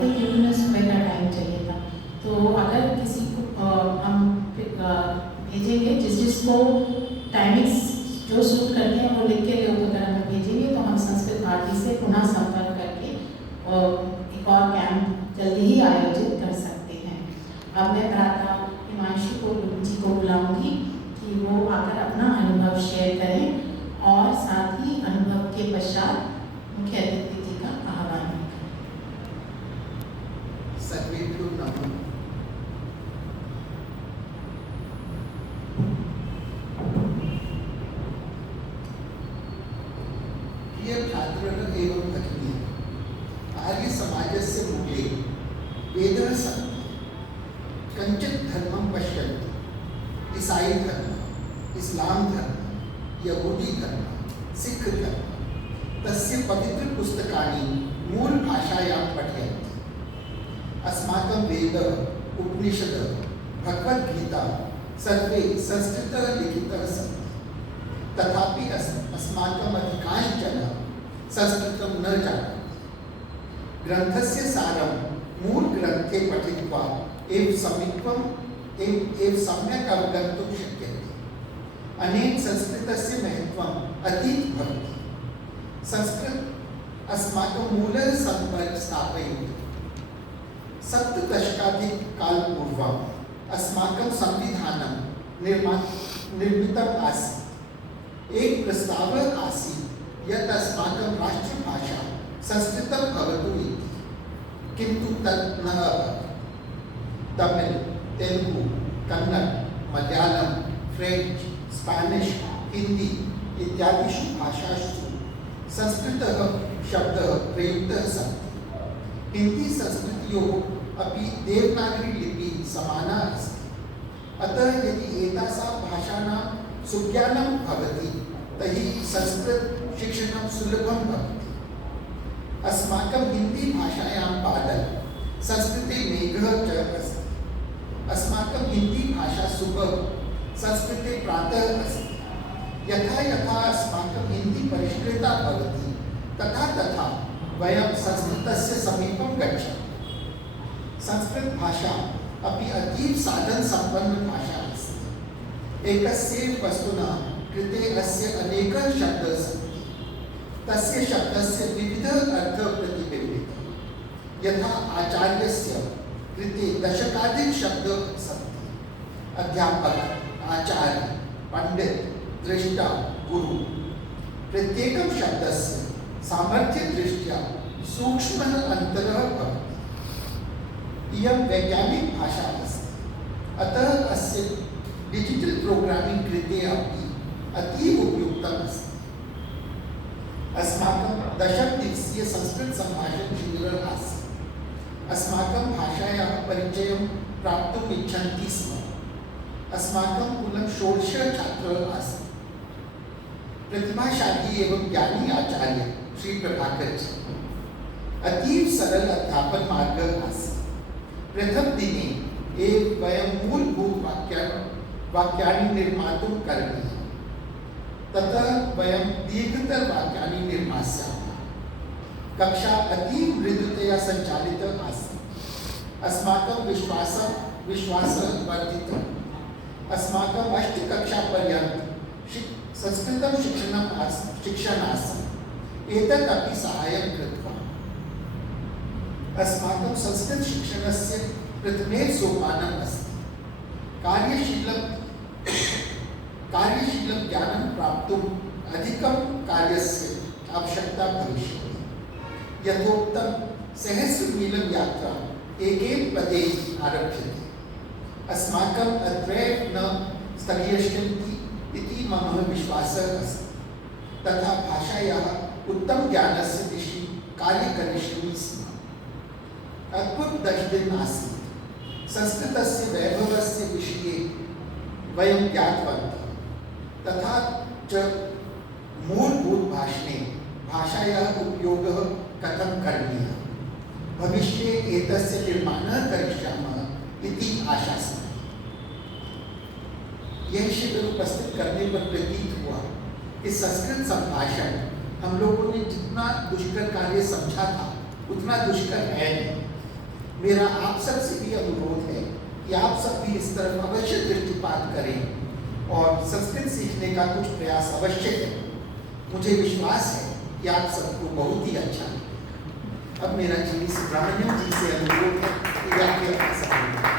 थे कि उन्हें सुबह का टाइम चाहिए था। तो अगर किसी को हम भेजेंगे, जिसको टाइमिंग्स जो सूट करते हैं वो लिख के लोग अगर हमें भेजेंगे तो हम संस्कृत भारती से पुनः संपर्क करके एक और कैंप जल्दी ही आयोजित कर सकते हैं। अब मैं प्रातः हिमांशु जी को बुलाऊंगी कि वो आकर अपना अनुभव शेयर करें और साथ ही अनुभव के पश्चात मुख्य अतिथि जी का आह्वान करें। सर्वेभ्यो नमः। प्रिय भ्रातृन् एवं भगिनी, आर्य समाजस्य मूले वेदः सन्ति। कञ्चित् धर्मं पश्यन्तु, ईसाई धर्म, इस्लाम धर्म, यहूदी धर्म, सिख धर्म, तस्य पवित्र पुस्तकानि मूल भाषायां पठयन्ति। अस्माकं वेद, उपनिषद, भगवद्गीता सर्वे संस्कृत लिखितः सन्ति। तथापि अस्माकम् अधिकांशजनः संस्कृतं न जानन्ति। ग्रन्थस्य सारं मूल ग्रन्थे पठित्वा एव सम्यक् अवगन्तुं शक्यते। अनेन संस्कृतस्य महत्त्वम् अतीत भवति। संस्कृत अस्माकं मूलः सम्पर्क स्थापयति। सप्तदशकाधिककालपूर्वम् अस्माकं संविधानं निर्मितम् आसीत्। एक प्रस्तावः आसीत् यत् अस्माकं राष्ट्रभाषा संस्कृतं भवतु इति, किन्तु तत् न अभवत्। तमिल, तेलुगु, कन्नड़, मलयालम, फ्रेंच, स्पेनिश, हिंदी इत्यादिषु भाषासु संस्कृतः शब्दः प्रयुक्तः सन्ति। हिंदी संस्कृतयोः अपि देवनागरी लिपिः समाना अस्ति। अतः यदि एतासां भाषाणां सुज्ञानं भवति तर्हि संस्कृत शिक्षणं सुलभं भवति। अस्माकं हिंदी भाषायां बादल, संस्कृते मेघः च अस्ति। अस्माकं हिंदी भाषा सुबह, संस्कृते प्रातः अस्ति। यथा यथा अस्माकं हिंदी परिष्कृता भवति तथा तथा वयं संस्कृतस्य समीपं गच्छामः। संस्कृत भाषा अपि अतीव साधन संपन्न भाषा अस्ति। एकस्यैव वस्तुनः कृते अस्य अनेकाः शब्दाः सन्ति। तस्य शब्दस्य विविधः अर्थः प्रतिबिम्बितः। यथा आचार्यस्य कृते दशकाधिक शब्दाः सन्ति। अध्यापक, आचार्य, पंडित, दृष्टा, गुरु। प्रत्येकं शब्दस्य सामर्थ्यदृष्ट्या सूक्ष्मः अन्तरः भवति। इयं वैज्ञानिक भाषा अस्ति। अतः अस्य डिजिटल प्रोग्रामिंग कृते अपि अतीव उपयुक्तम् अस्ति। अस्माकं 10 दिवसीय संस्कृत संभाषण शिबिरम् आसीत्। अस्माकं भाषायाः परिचयं प्राप्तुम् इच्छन्ति स्म। अस्माकं कुलं 16 छात्राः आसन्। प्रतिभाशाली एवं ज्ञानी आचार्य श्री प्रभाकर जी। अतीव सरल अध्यापन मार्गः आसीत्। प्रथम दिने एव वयं मूलभूत वाक्यानि निर्मातुं करणीयम्। ततः वयं दीर्घतर वाक्यानि निर्मास्यामः। कक्षा अतीव मृदुतया संचालिता आसीत्। अस्माकं विश्वासः वर्धितः। अस्माकं 8 कक्षापर्यन्तं संस्कृतं शिक्षणार्थम् एतत् अपि साहाय्यं कृतवान्। अस्माकं संस्कृत शिक्षणस्य प्रथमे सोपानम् अस्ति। कार्यशीलं ज्ञानं प्राप्तुम् अधिकं कार्यस्य आवश्यकता भविष्यति। यथोक्तं सहस्रमीलं यात्रा एकेन पदे आरभ्यते। अस्माकम् अत्रैव न स्थगयिष्यन्ति इति मम विश्वासः अस्ति। तथा भाषायाः उत्तम ज्ञानस्य दिशि कार्यं करिष्यामि स्म। अद्भुत 10 दिन आसीत्। संस्कृतस्य वैभवस्य विषये वयं ज्ञातवन्तः। तथा च मूलभूत भाषणे भाषायाः उपयोगः कथं करणीयः। भविष्ये एतस्य निर्माणं करिष्यामः इति आशास्महे। यह शिविर उपस्थित करने पर प्रतीत हुआ कि संस्कृत संभाषण हम लोगों ने जितना दुष्कर कार्य समझा था उतना दुष्कर है नहीं। मेरा आप सब से भी अनुरोध है कि आप सब भी इस तरफ अवश्य दृष्टिपात करें और संस्कृत सीखने का कुछ प्रयास अवश्य करें। मुझे विश्वास है कि आप सबको बहुत ही अच्छा लगेगा। अब मेरा श्री सुब्रमण्यम जी से अनुरोध है कि वे आगे अपना सवाल करें।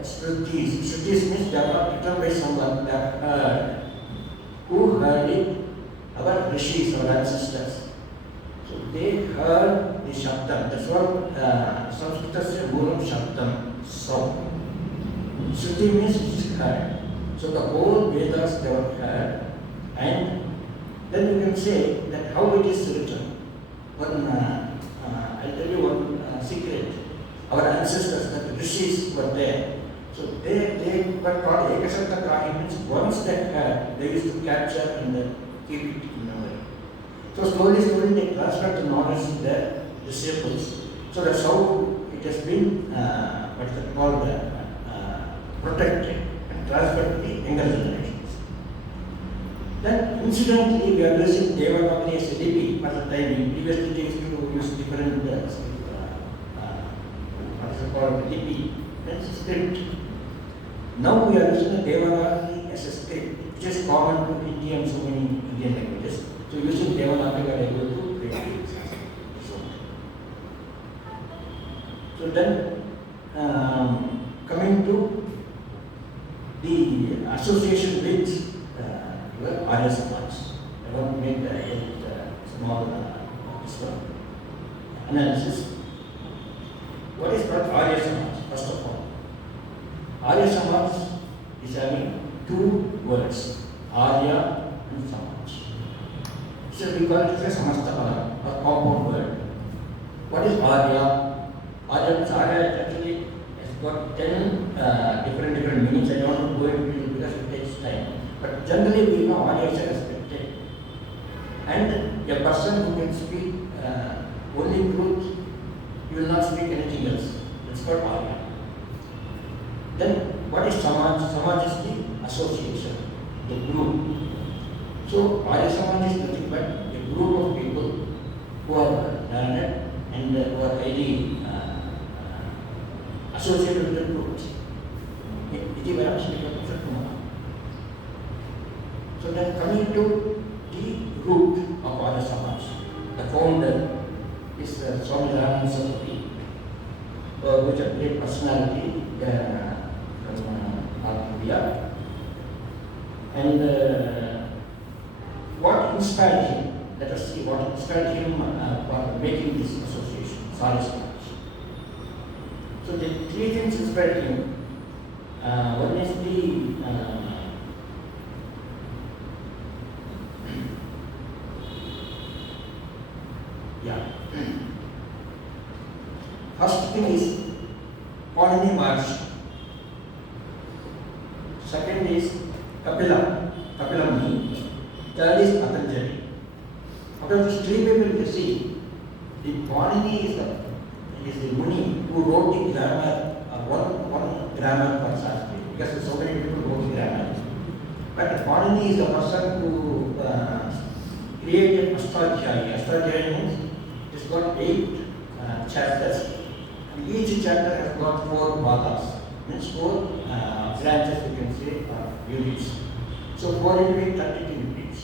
Shrutis means they are not written by someone, they are heard. Who heard it rishis, our ancestors. So they heard the Shabdam. That's what Samskritasya Moolam Shabdam, sound. Shruti means it is heard. So the whole Vedas they were heard, and then you can say that how it is written. I'll tell you one secret. Our ancestors, the rishis were there. So they were called Ekasantagrahi, means once they heard, they used to capture and keep it in memory. So slowly they transferred the knowledge to their disciples. So that's how it has been protected and transferred to the younger generations. Then incidentally we are using Devanagari as a lipi for the time. Previously they used to use different lipi, that's script. Now we are using the Devanagari as a script, which is common to India and so many Indian languages. So using Devanagari we are able to create it. So then coming to the association with Arya Samaj. I want to make a small analysis. What is called Arya Samaj? First of all, Arya Samaj is having two words, Arya and Samaj. So we call it a Samasta, a compound word. What is Arya? Arya actually has got 10 different meanings. I don't want to go into it because it takes time. But generally we know Arya is respected. And a person who can speak only truth, he will not speak anything else. That's called Arya. Then what is Samaj? Samaj is the association, the group. So Arya Samaj is nothing but a group of people who are learned and who are highly associated with the truth. So then coming to the root of Arya Samaj, the founder is Swami Saraswati, which is a great personality from India. And what inspired him? Let us see what inspired him for making this association, Arya Samaj. So the three things inspired him. One is the first thing is Panini Maharshi. Second is Kapila Muni. Third is Patanjali. Out of these three people you see, the Panini is the Muni who wrote the grammar, one grammar for Sanskrit, because so many people wrote the grammar. But Panini is the person who created Ashtadhyayi. Ashtadhyayi means it has got 8 chapters. Each chapter has got 4 bhagas, means 4 branches, you can say, units. So 4 into 8, 32 units.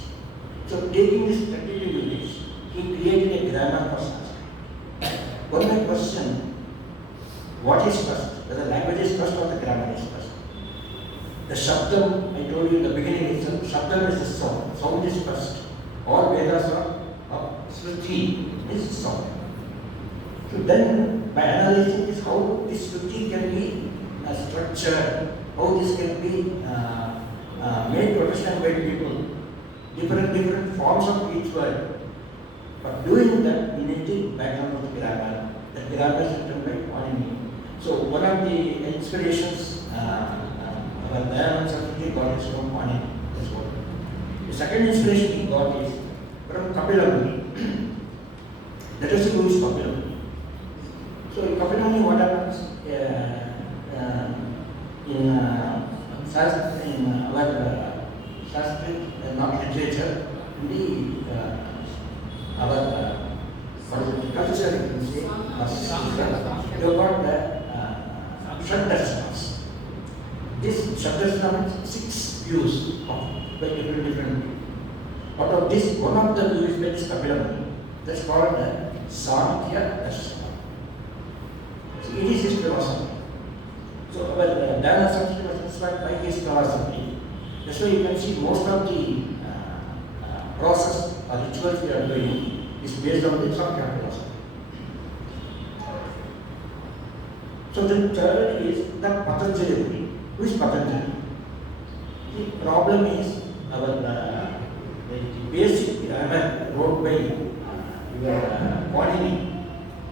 So taking these 32 units, he created a grammar for Sanskrit. One may question, what is first? Whether language is first or the grammar is first? The Shabdam, I told you in the beginning itself, Shabdam is the sound. Sound is first. All Vedas are Shruti is sound. So then, by analyzing this, how this Shruti can be structured, how this can be made to understand by people, different forms of each word. But doing that, we need the background of the grammar. The grammar is written by Panini. So one of the inspirations our Dayananda Saraswati got is from Panini. That's what. The second inspiration he got is from Kapila Muni. Let us see who is Kapila Muni. So in Kapila Muni, what happens in our Sanskrit, not literature, in the our culture, you can say, you have got the Shabdarshanas. This Shabdarsana means 6 views of by different people. Out of this, one of the views is Kapila Muni. That's called the Samkhya Darshana. So it is his philosophy. So our Dayananda Saraswati was inspired by his philosophy. That's why you can see most of the process or the doing is based on the subcapital. So the third is the Patanjali. Who is Patanjali? The problem is our the basic wrote by your Mahoday.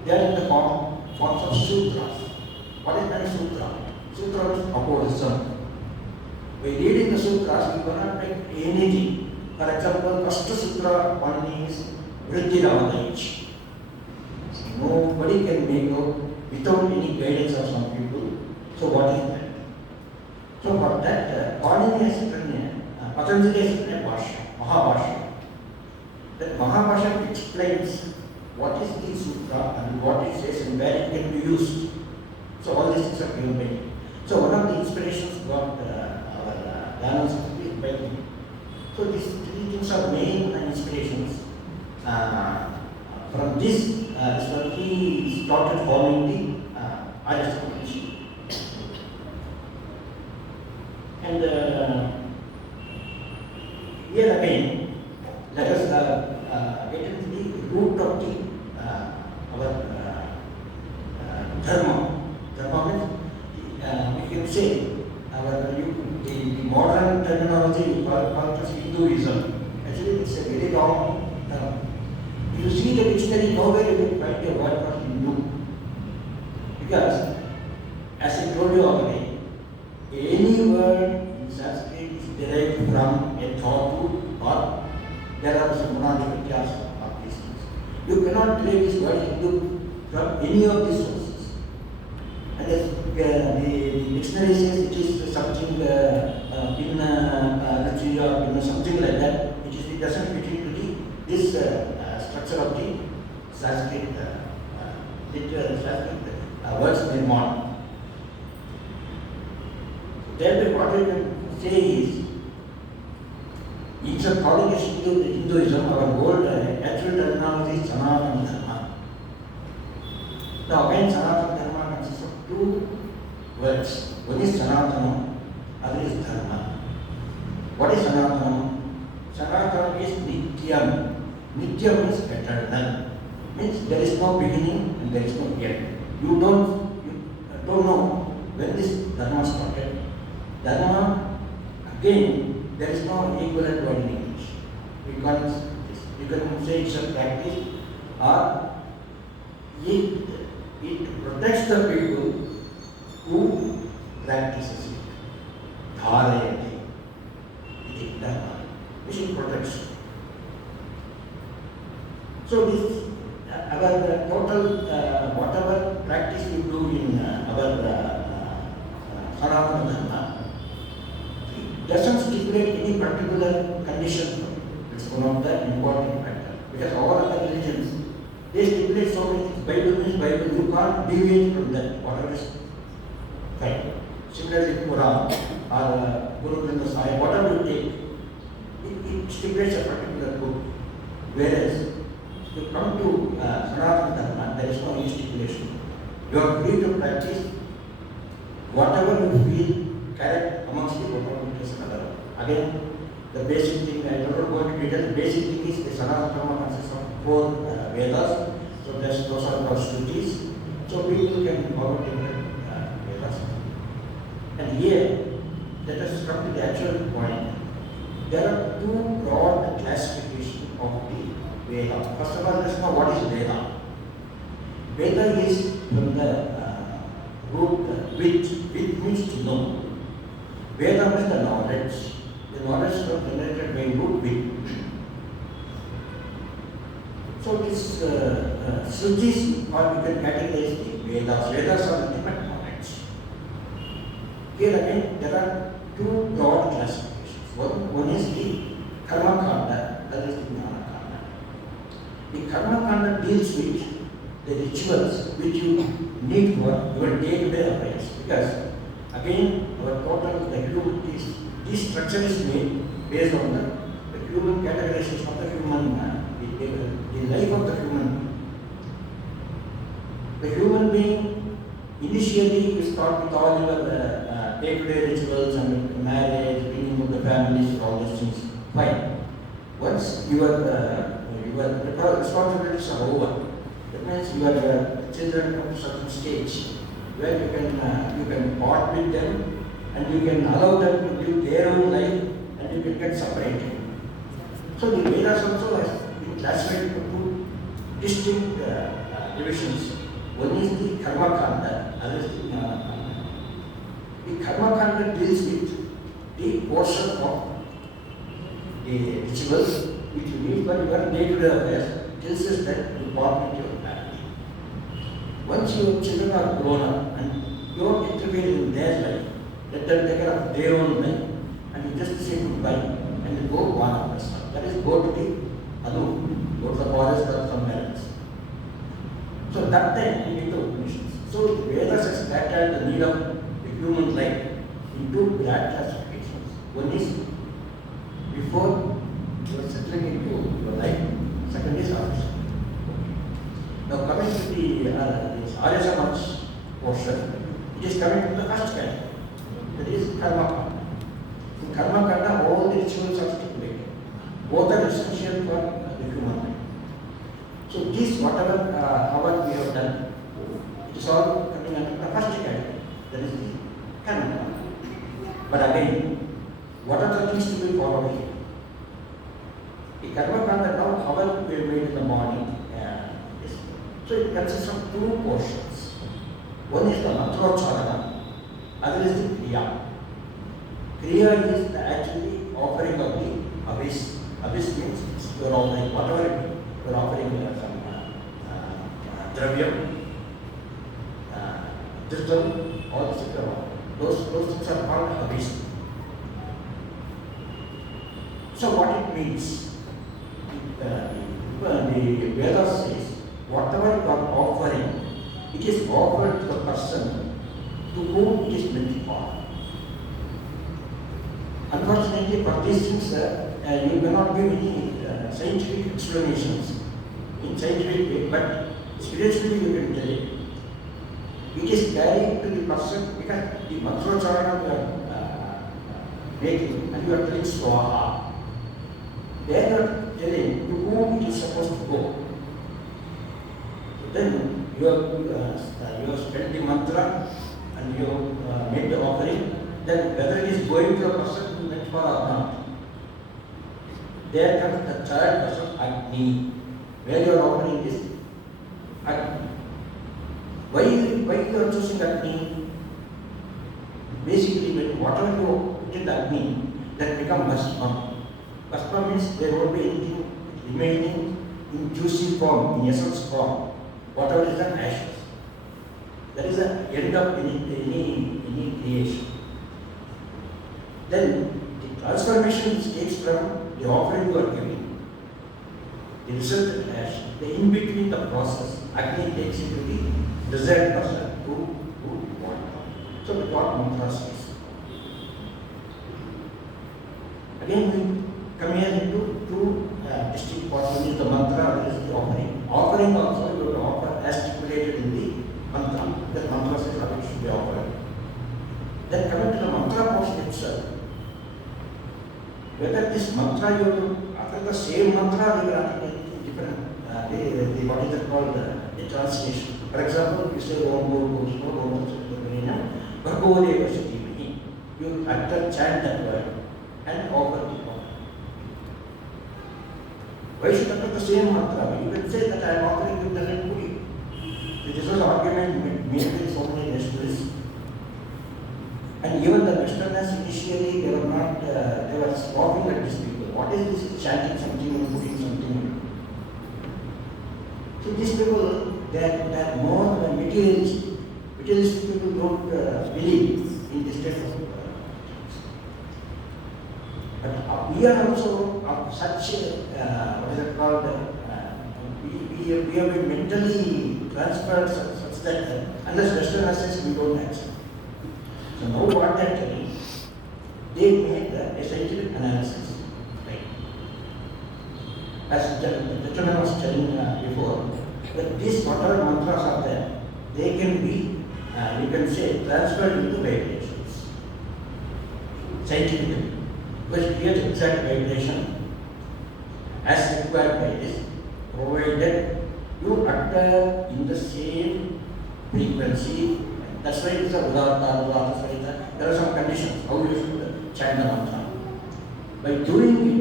They are in the forms of sutras. What is meant sutra? Sutra is aphorism. By reading the sutras, we cannot take anything. For example, first sutra one is Vritti Ramadaichi. Nobody can make out without any guidance of some people. So what is that? So for that, Mahoday has written, Patanjali has written a Bhasha, Mahabhasha. That Mahabhasha explains what is the sutra and what it says and where it can be used. So all these things are given by him. So one of the inspirations got our Dhanans is by him. So these three things are main inspirations. From this, so he started following the Arya Samaj. And here again, let us get into the root of the our dharma. Dharma means we can say the modern terminology you call it as Hinduism. Actually, it's a very long term. If you see the dictionary, nowhere you will find a word for Hindu. Because, as I told you already, any word in Sanskrit is derived from a dhatu or there are some monographs of these things. You cannot derive this word Hindu from any of these sources. And as the dictionary says it is something in Ruchi or something like that, it doesn't fit into this structure of the Sanskrit words nirman. Therefore, what I can say is, instead of calling it Hinduism, our old actual terminology is Sanatana Dharma. Now, again, Sanatana Dharma consists of two words. One is Sanatana, other is Dharma. What is Sanatana? Sanatana is Nityam. Nityam means eternal. Means there is no beginning and there is no end. You don't know when this Dharma started. Dharma, again, there is no equivalent word in English. You can say it's a practice or it protects the people who practices it. Dharayati. It is Dharma, which it protects. So this, our total, whatever practice we do in our Sanatana Dharma, doesn't stipulate any particular condition. It's one of the important factors. Because all other religions, they stipulate so many things. Bible means Bible. You can't deviate from that. Whatever is fine. Similarly, Quran or Guru Granth Sahib, whatever you take, it stipulates a particular book. Whereas, you come to Sanatana Dharma, there is no any stipulation. You are free to practice whatever you feel correct amongst the whatever it is another. Again, the basic thing, I don't go into detail, the basic thing is the Sanatana Dharma consists of 4 Vedas. So those are called Shrutis. So people can follow different Vedas. And here, let us come to the actual point. There are 2 broad classifications of the Veda. First of all, let's know what is Veda. Veda is from the root with means to know. Veda means the knowledge. The knowledge is generated by root with. So this Shrutis, or we can categorize the Vedas. Vedas are ultimate knowledge. Here again, there are 2 broad classifications. One is the Karma Kanda, that is the Jnana Kanda. The Karma Kanda deals with the rituals which you need for your day-to-day affairs. Because again, our total this structure is made based on the human categorization of the human, the life of the human. The human being initially is start with all your day-to-day rituals and marriage, bringing up the families, all these things. Fine. Once your your responsibilities are over. That means your children come to a certain stage where you can part with them and you can allow them to live their own life and you can get separated. So the Vedas also has been classified into two distinct divisions. One is the Karma Kanda, other is the Karma Kanda deals with the portion of the rituals which you need for your day-to-day affairs, tells us that you part with your family. Once your children are grown up and you don't interfere in their life, let them take care of their own life, and you just say goodbye and you go one after another. That is, go to the Anu, go to the forest or somewhere else. So that time you need the Upanishads. So the Vedas has scattered the need of the human life into grand classifications. One is before you are settling into your life, second is after. Now coming to the Arya Samaj portion, it is coming to the first kind. That is Karma Kanda. In Karma Kanda, all the rituals are stipulated. Both are essential for the human life. So this, whatever hour we have done, it is all coming under the first category. That is the Karma Kanda. But again, what are the things to be followed here? The Karma Kanda now, however we have made in the morning, so it consists of two portions. One is the Mantrocharana, other is the Kriya. Kriya is the actually offering of the Abyss. Abyss means you are offering whatever it is. You are offering some Dravyam, Dhritam, all etc. Those things are called Abyss. So what it means? The Vedas says, whatever you are offering, it is offered to the person to whom it is meant for. Unfortunately, for these things, you cannot give any scientific explanations in scientific way, but spiritually you can tell it. It is carried to the person because the Mantrocharana you are making and you are telling Swaha. There you are telling to whom it is supposed to go. So then you have spent the mantra and you have made the offering. Then whether it is going to a person who meant for or not, there comes the third person, Agni, where you are offering this Agni. Why you are choosing Agni? Basically, when whatever you put in the Agni, that becomes Bhashanam. Bhashanam means there won't be anything remaining in juicy form, in essence form. Whatever is the ashes. That is the end of any creation. Then the transformation takes from the offering you are giving, the resultant ash, the in between the process, Agni takes into the desired person who you want. So the what mantra says. Again, we come here into two distinct parts. One is the mantra, other is the offering. Offering also you have to offer as stipulated in the mantra. The mantra says how it should be offered. Then coming to the mantra portion itself, whether this mantra you have after the same mantra they will articulate different, what is it called, the translation. For example, you say Om Bhagavate Vasudevini. You utter, chant that word and offer the offering. Why should utter the same mantra? You can say that I am offering you the red puri. This was an argument made with so many nationalists. And even the Westerners initially, they were scoffing at these people. What is this chanting something and putting something? So these people, they are more materialistic. Materialistic people don't believe in this type of but we are also of such, what is it called, we have been mentally transferred such that unless Westerners says we don't accept. So now what they are telling, they made a scientific analysis. Right? As the gentleman was telling before, that these whatever mantras are there, they can be, you can say, transferred into vibrations. Scientifically. Because here the exact vibration as required by this provided you utter in the same frequency. That's why it's a Udata, there are some conditions how you should chant the mantra. By doing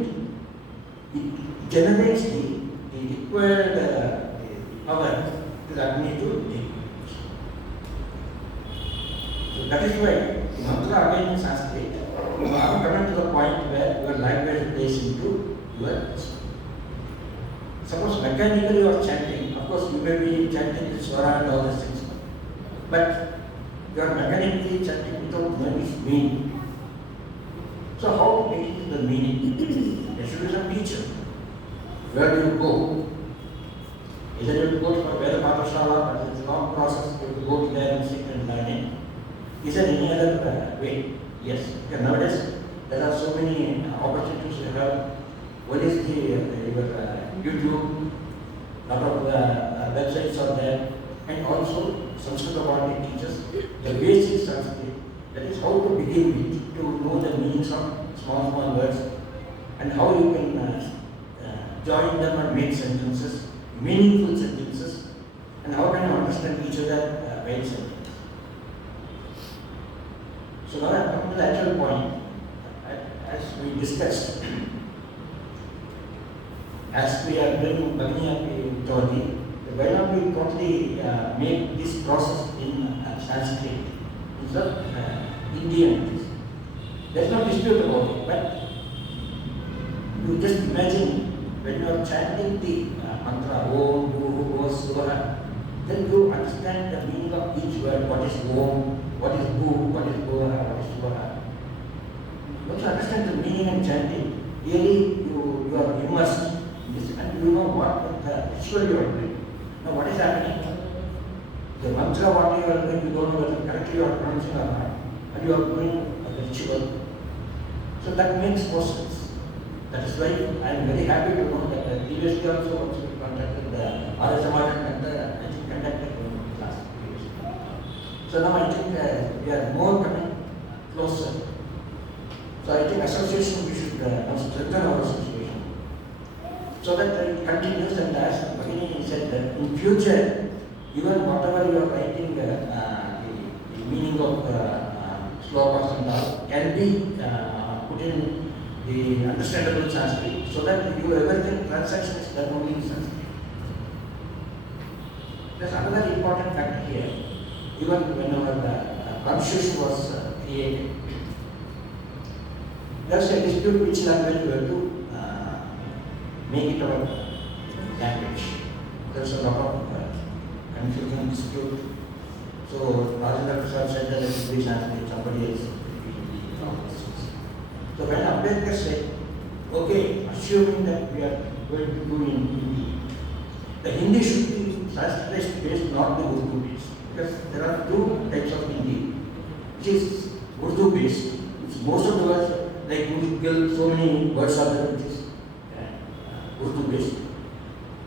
it generates the required power to the Agni to make. So that is why the mantra again in Sanskrit, you are coming to the point where your language plays into your. Suppose mechanically you are chanting, of course you may be chanting the swara and all these things, but you are mechanically chanting without knowing its meaning. So how to make it the meaning? There should be some teacher. Where do you go? Either you have to go to a Veda Pathashala, but it's a long process, you have to go to there and sit and learn it. Is there any other way? Yes. Because nowadays there are so many opportunities you have. One is the your YouTube, lot of websites are there, and also Samskrita Bharati teaches the basic Sanskrit. That is how to begin with, to know the meanings of small words, and how you can join them and make sentences, meaningful sentences, and how can you understand each other well sentence. So now I come to the actual point. As we discussed, as we are doing Bhagni Jyoti, why not we totally make this process in Sanskrit? It's a Indian. There's no dispute about it, but you just imagine when you are chanting the mantra Om, Guru, Sura, then you understand the meaning of each word. What is Om, what is Guru, what is Gora, what is Sura. Once you understand the meaning and chanting, really you are immersed in this, and you know what the ritual you are doing. Now what is happening? The mantra what you are doing, you don't know whether correctly you are pronouncing or not, and you are doing a ritual. So that makes more sense. That is why I am very happy to know that previously also once we contacted the Arya Samaj and I think conducted one class previously. So now I think we are more coming closer. So I think association, we should strengthen our association. So that it continues, and as Bhagini said that in future, even whatever you are writing, the meaning of slokas and all can be put in the understandable Sanskrit, so that you everything transaction is done only in Sanskrit. There's another important factor here. Even when our constitution was created, there's a dispute which language we have to make it our language. There's a lot of confusion, dispute. So Rajendra Prasad said that it will be Sanskrit, somebody else will be Congress. So when Ambedkar said, okay, assuming that we are going to do in Hindi, the Hindi should be Sanskrit based, not the Urdu based. Because there are two types of Hindi, which is Urdu based. Most of the words, like Google, so many words are there which is Urdu based.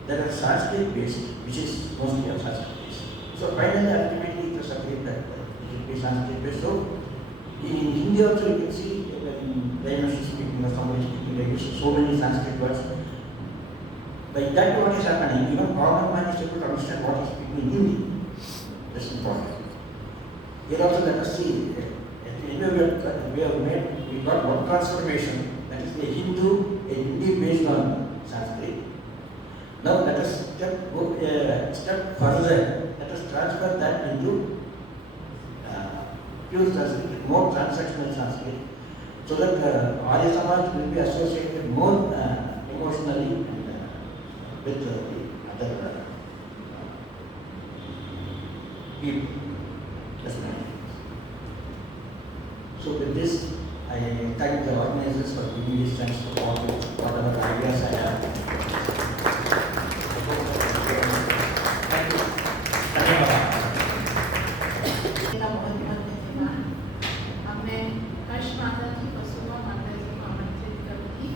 There are Sanskrit based, which is mostly of Sanskrit based. So finally, ultimately, it was agreed that it should be Sanskrit based. So in Hindi also you can see when Himanshu is speaking or somebody is speaking, they use so many Sanskrit words. By that, what is happening? Even common man is able to understand what is speaking in Hindi. That's important. Here also let us see. We got one transformation, that is the Hindi based on Sanskrit. Now let us step further. Let us transfer that into pure Sanskrit, more transactional Sanskrit, so that Arya Samaj will be associated more emotionally with the other people. That's my idea. So with this, I thank the organizers for giving me this chance to talk whatever ideas I have. Thank you. मेरा बहुत बहुत धन्यवाद। हमने हर्ष माता जी और सुबह माता जी को आमंत्रित करूँगी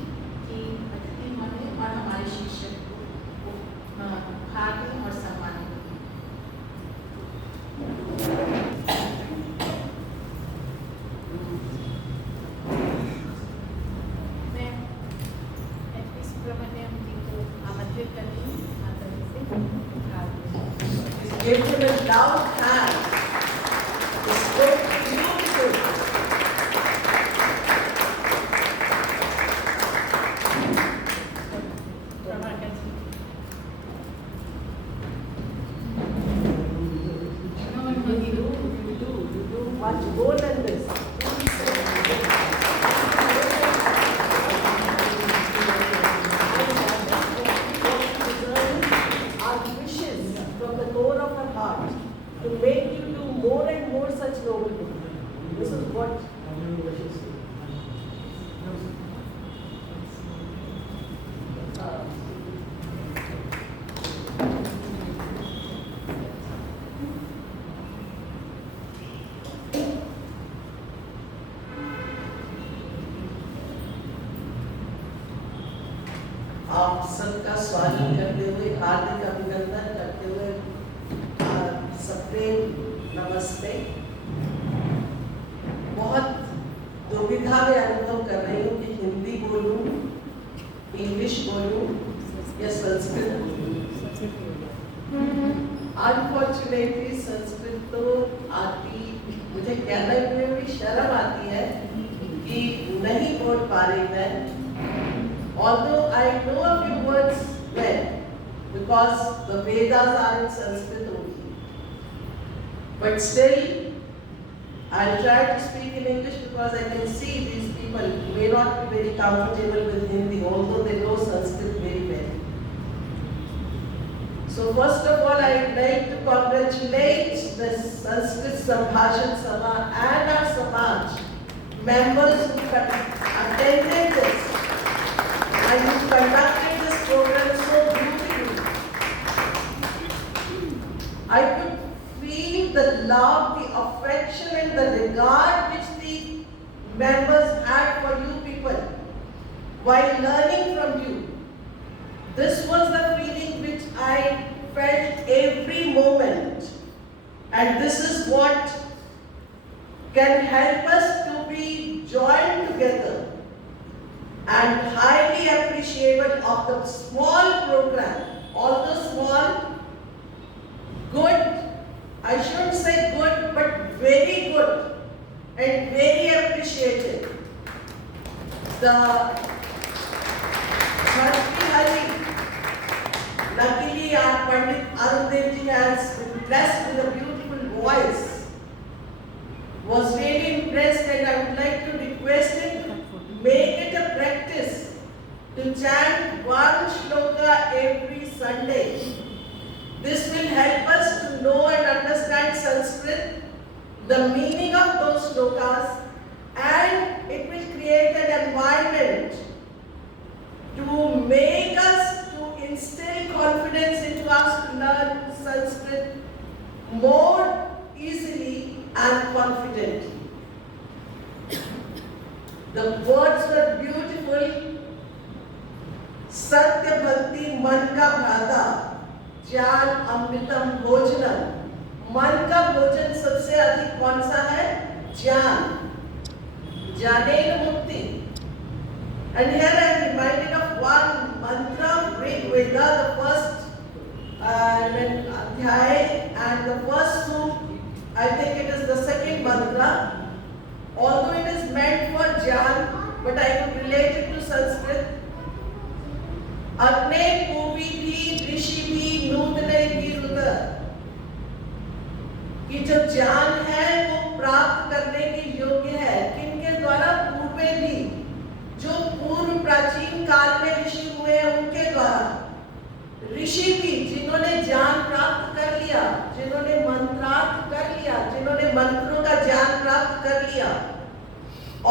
कि अतिथि बने और हमारे शिक्षक को भाग लें और सम्मानित करें। मैं सुब्रमण्यम जी को आमंत्रित करती हूँ। Give him a loud hand. He spoke beautifully. Much more than this. Our wishes from the core of our heart to make you do more and more such noble things. This is what wishes. आप सबका स्वागत करते हुए हार्दिक अभिनंदन करते हुए सप्रेम नमस्ते। बहुत दुविधा में अनुभव कर रही हूँ कि हिंदी बोलूँ, इंग्लिश बोलूँ या संस्कृत बोलूँ। अनफॉर्चुनेटली संस्कृत तो आती, मुझे कहने में भी शर्म आती है कि नहीं बोल पा रही मैं। Although I know a few words well, because the Vedas are in Sanskrit only. But still, I'll try to speak in English because I can see these people may not be very comfortable with Hindi, although they know Sanskrit very well. So first of all, I'd like to congratulate the Sanskrit Sambhashan Sabha and our Samaj members who attended this. And you conducted this program so beautifully. I could feel the love, the affection and the regard which the members had for you people while learning from you. This was the feeling which I felt every moment. And this is what can help us to be joined together and highly appreciable of the small program, although small, good, I shouldn't say good, but very good and very appreciated. The Hari, luckily our Pandit Arundevji has been blessed with a beautiful voice, was really impressed, and I would like to request him, make it a practice to chant one shloka every Sunday. This will help us to know and understand Sanskrit, the meaning of those shlokas, and it will create an environment to make us, to instill confidence into us to learn Sanskrit more easily and confidently. The words were beautiful. Satya Bhakti Man ka bhrata, Jnana Amritam Bhojanam. मन का भोजन सबसे अधिक कौन सा है? ज्ञान, ज्ञानेन मुक्ति. And here I am reminded of one mantra of Rig Veda, the first adhyay and the first suit. I think it is the second mantra. Although it is meant for Jnana, but I could relate it to Sanskrit. Agne Puvi bhi, Rishi bhi, Nudane bhi Rudar. कि जो ज्ञान है वो प्राप्त करने के योग्य है किनके द्वारा? पूर्वे भी, जो पूर्व प्राचीन काल में ऋषि हुए हैं उनके द्वारा. ऋषि भी जिन्होंने ज्ञान प्राप्त कर लिया, जिन्होंने मंत्रार्थ कर लिया, जिन्होंने मंत्रों का ज्ञान प्राप्त कर लिया,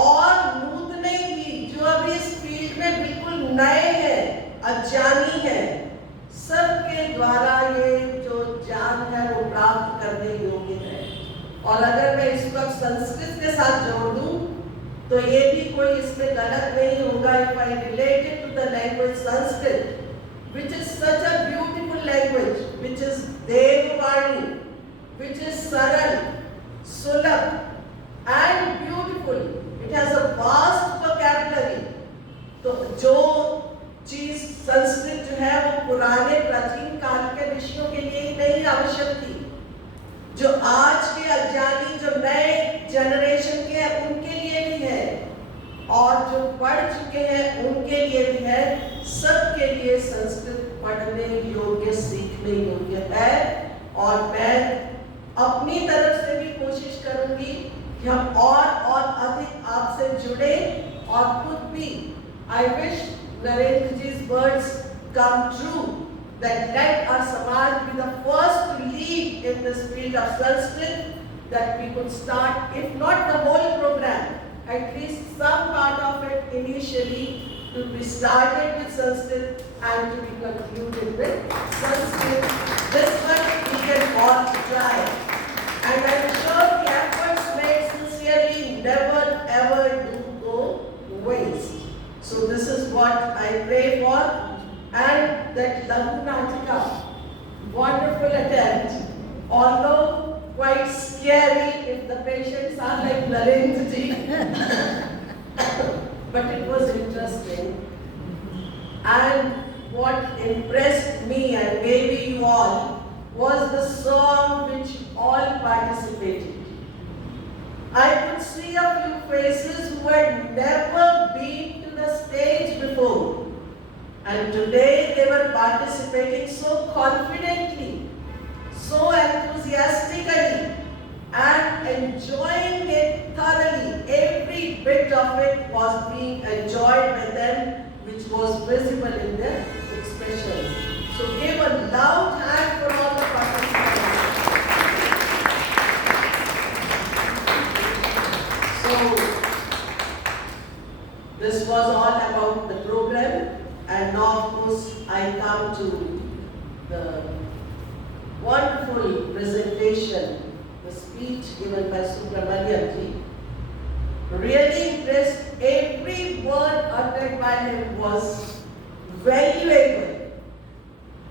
और नूतने भी जो अभी इस फील्ड में बिल्कुल नए हैं, अज्ञानी हैं, सबके द्वारा ये जो ज्ञान है वो प्राप्त करने योग्य है. और अगर मैं इस वक्त संस्कृत के साथ जोड़ दूं तो ये भी कोई इसमें गलत नहीं होगा. If I relate it to the language Sanskrit, which is such a beautiful language, which is Devvani, which is Saral, Sulabh and beautiful. It has a vast vocabulary. तो जो चीज संस्कृत जो है वो पुराने प्राचीन काल के ऋषियों के लिए ही नहीं आवश्यक थी, जो आज के अज्ञानी जो नए जनरेशन के हैं उनके लिए भी है, और जो पढ़ चुके हैं उनके लिए भी है। सबके लिए संस्कृत पढ़ने योग्य, सीखने योग्य है। और मैं अपनी तरफ से भी कोशिश करूंगी कि हम और अधिक आपसे जुड़े और खुद भी, I wish Narendra ji's words come true, that let our Samaj be the first to lead in this field of Sanskrit, that we could start, if not the whole program, at least some part of it initially to be started with Sanskrit and to be concluded with Sanskrit. This much we can all try. And I'm sure the efforts made sincerely never ever do go waste. So this is what I pray for. And that Laghu Natika, wonderful attempt, although quite scary if the patients are like Narendra ji. But it was interesting. And what impressed me, and maybe you all, was the song which all participated. I could see a few faces who had never been to the stage before. And today they were participating so confidently, so enthusiastically, and enjoying it thoroughly. Every bit of it was being enjoyed by them, which was visible in their expressions. So give a loud hand for all the participants. So this was all about the program. And now, of course, I come to the wonderful presentation, the speech given by Subramanya ji. Really impressed. Every word uttered by him was valuable.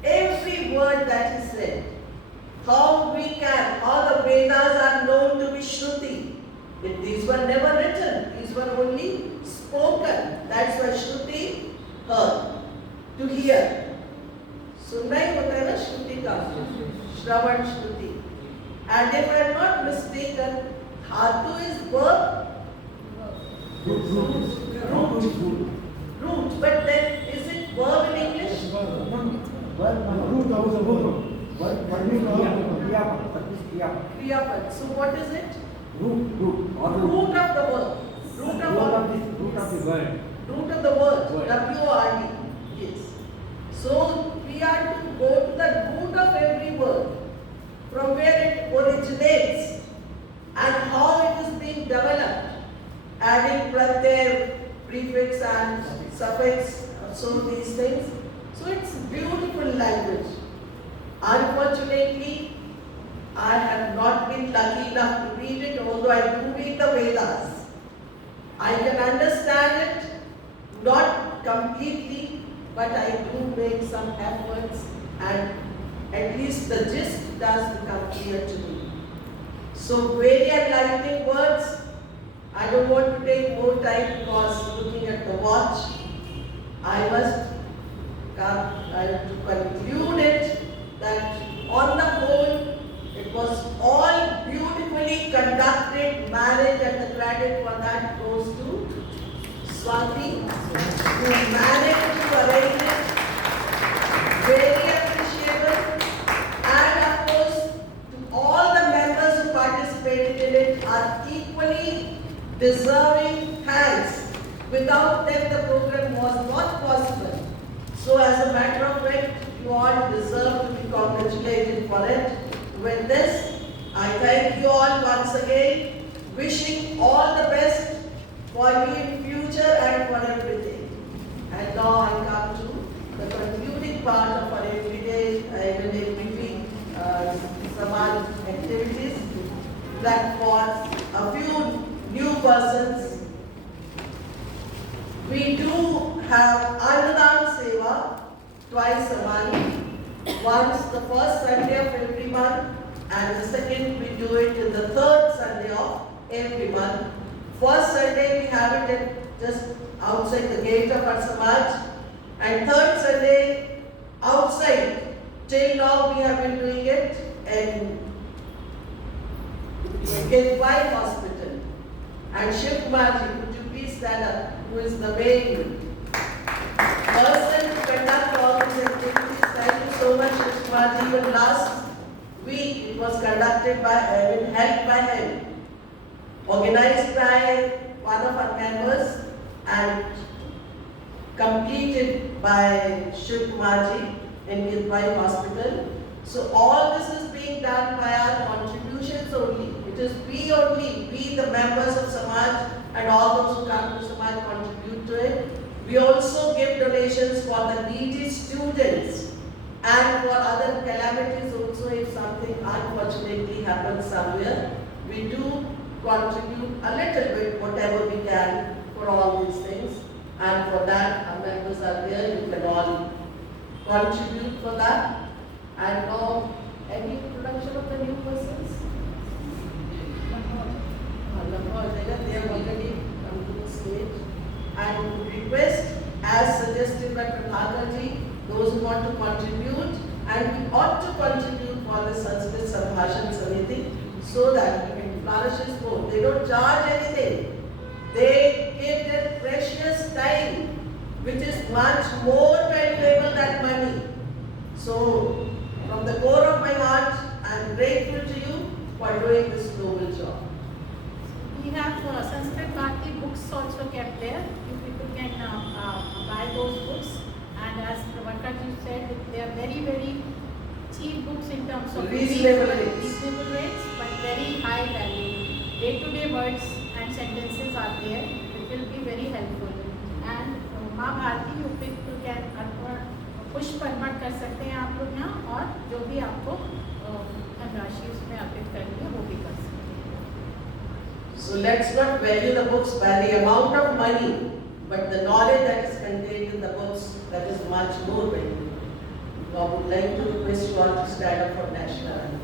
Every word that he said. How the Vedas are known to be Shruti. These were never written. These were only spoken. That's why Shruti, heard, to hear. सुनना ही होता है ना श्रुति का, श्रवण श्रुति. And if I am not mistaken, धातु is verb. Root. But then is it verb in English? Kriyapad. So what is it? Root of the verb. Root of the word. Root of the word, W-O-R-D. Yes. So we are to go to the root of every word, from where it originates and how it is being developed, adding pratyay, prefix and suffix, so these things. So it's beautiful language. Unfortunately, I have not been lucky enough to read it, although I do read the Vedas. I can understand it. Not completely, but I do make some efforts, and at least the gist does become clear to me. So very enlightening words. I don't want to take more time because looking at the watch, I must to conclude it that on the whole, it was all beautifully conducted, managed, and the credit for that goes to Swati, who managed to arrange it. Very appreciable. And of course, to all the members who participated in it are equally deserving thanks. Without them, the program was not possible. So as a matter of fact, you all deserve to be congratulated for it. With this, I thank you all once again, wishing all the best for you in future and for everything. And now I come to the concluding part of our everyday, every week Samaj activities, that for a few new persons, we do have Annadan Seva twice a month. Once the first Sunday of every month, and the second we do it in the third Sunday of every month. First Sunday we have it just outside the gate of our Samaj, and third Sunday Till now we have been doing it in Kidwai Hospital. And Shri, could you please stand up, who is the main person to conduct all these activities. Thank you so much, Shri. Even last week it was conducted by, held by him, organized by one of our members and completed by Shri in Kidwai Hospital. So all this is being done by our contributions only. It is we only, we the members of Samaj and all those who come to Samaj contribute to it. We also give donations for the needy students and for other calamities also. If something unfortunately happens somewhere, we do contribute a little bit, whatever we can, for all these things. And for that, our members are there, you can all contribute for that. And now, any introduction of the new persons? They have already come to the stage. And request, as suggested by Prathakarji, those who want to contribute, and we ought to contribute for the Sanskrit Sambhashan Samiti so that we can flourish this board. They don't charge anything. They give their precious time, which is much more valuable than money. So, from the core of my heart, I am grateful to you for doing this noble job. We have Samskrita Bharati books also kept there. You people can buy those books. And as Prabhakar said, they are very, very cheap books in terms of reasonable rates, but very high value. Day-to-day words and sentences are there. It will be very helpful. And माँ Bharti you people can पुष्प अर्पण कर सकते हैं आप लोग यहाँ, और जो भी आपको धनराशि उसमें अर्पित करनी है वो भी कर सकते हैं. So let's not value the books by the amount of money, but the knowledge that is contained in the books, that is much more valuable. I would like to request you all to stand up for national anthem.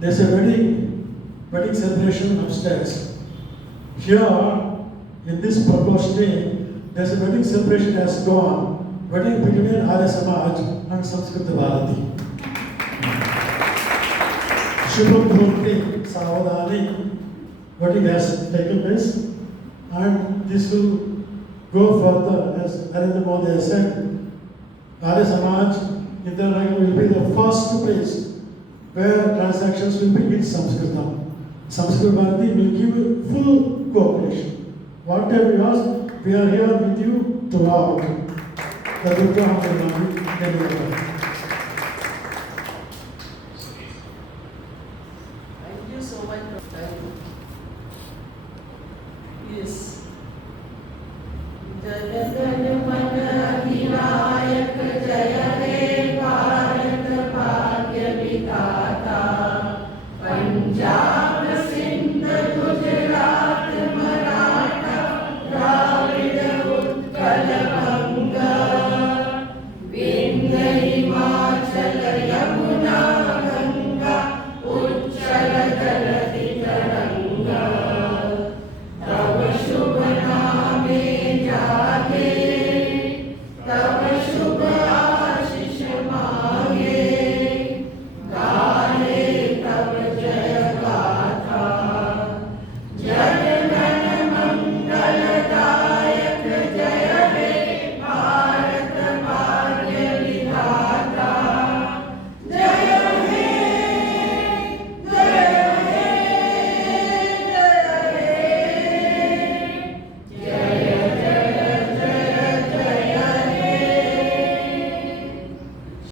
There's a wedding celebration upstairs. Here, in this proposed day, there's a wedding celebration has gone, wedding between Arya Samaj and Samskrita Bharati. Shubham Murti Savadani, wedding has taken place, and this will go further, as Mahoday has said. Arya Samaj, Indiranagar will be the first place where transactions will be in Samskrita. Samskrita Bharati will give full cooperation. Whatever you ask, we are here with you throughout. The Durga Thank you so much. Thank you. Yes.